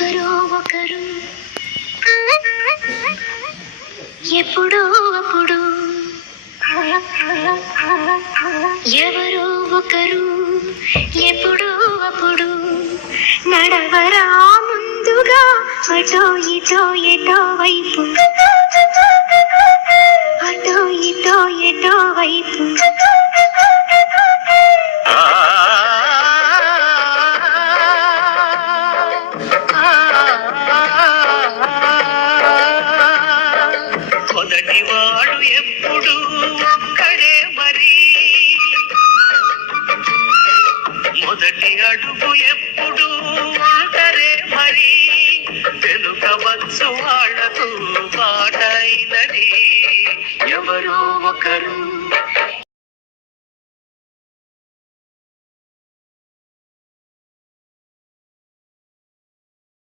ఎవరో ఒకరు ఎప్పుడో అప్పుడు ఎవరో ఒకరు ఎప్పుడో అప్పుడు నడవరా ముందుగా అటో ఇటో ఎటో వైపు అటో ఇటో ఎటో వైపు మొదటివాడు ఎప్పుడు ఒక్కడే మరి మొదటి అడుగు ఎప్పుడు ఒంటరే మరి వెనుక వచ్చు వాళ్లకు పాటైనది ఎవరో ఒకరు